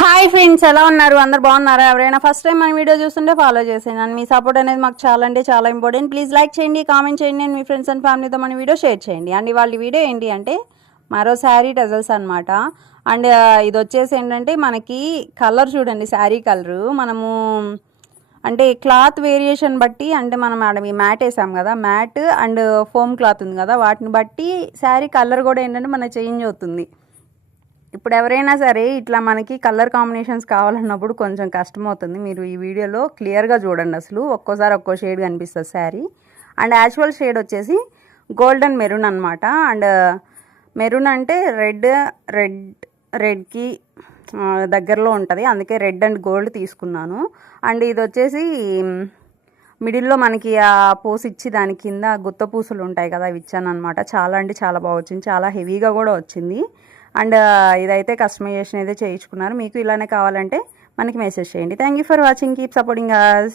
Hi friends, ఎలా ఉన్నారు? అందరు బాగున్నారా? ఎవరైనా ఫస్ట్ టైం మన వీడియో చూస్తుంటే ఫాలో చేసేయండి. మీ సపోర్ట్ అనేది మాకు చాలా అంటే చాలా ఇంపార్టెంట్. ప్లీజ్ లైక్ చేయండి, కామెంట్ చేయండి అండ్ మీ ఫ్రెండ్స్ అండ్ ఫ్యామిలీతో మన వీడియో షేర్ చేయండి. అండ్ ఇవాళ వీడియో ఏంటి అంటే మరో శారీ టజల్స్ అనమాట. అండ్ ఇది వచ్చేసి ఏంటంటే మనకి కలర్ చూడండి, శారీ కలరు మనము అంటే క్లాత్ వేరియేషన్ బట్టి, అంటే మనం ఈ మ్యాట్ వేసాం కదా, మ్యాట్ అండ్ ఫోమ్ క్లాత్ ఉంది కదా, వాటిని బట్టి శారీ కలర్ కూడా ఏంటంటే మనకి చేంజ్ అవుతుంది. ఇప్పుడు ఎవరైనా సరే ఇట్లా మనకి కలర్ కాంబినేషన్స్ కావాలన్నప్పుడు కొంచెం కష్టం అవుతుంది. మీరు ఈ వీడియోలో క్లియర్గా చూడండి. అసలు ఒక్కోసారి ఒక్కో షేడ్ కనిపిస్తుంది శారీ. అండ్ యాక్చువల్ షేడ్ వచ్చేసి గోల్డెన్ మెరూన్ అనమాట. అండ్ మెరూన్ అంటే రెడ్కి దగ్గరలో ఉంటుంది, అందుకే రెడ్ అండ్ గోల్డ్ తీసుకున్నాను. అండ్ ఇది వచ్చేసి మిడిల్లో మనకి ఆ పూసి ఇచ్చి దాని కింద గుత్త పూసలు ఉంటాయి కదా, అవి ఇచ్చాను అనమాట. చాలా అంటే చాలా బాగా వచ్చింది, చాలా హెవీగా కూడా వచ్చింది. అండ్ ఇదైతే కస్టమైజేషన్ అయితే చేయించుకున్నారు. మీకు ఇలానే కావాలంటే మనకి మెసేజ్ చేయండి. Thank you for watching, keep supporting us.